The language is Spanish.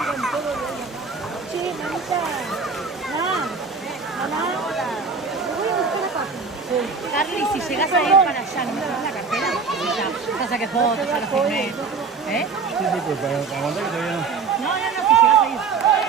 Sí, mamita. Mamá. Lo voy a buscar acá. Carly, si llegas a ir para allá, ¿no me das la cartera? Ya saqué fotos, ya las firmé. ¿Eh? Sí, sí, pues aguanta que todavía no. No, si llegas a ir.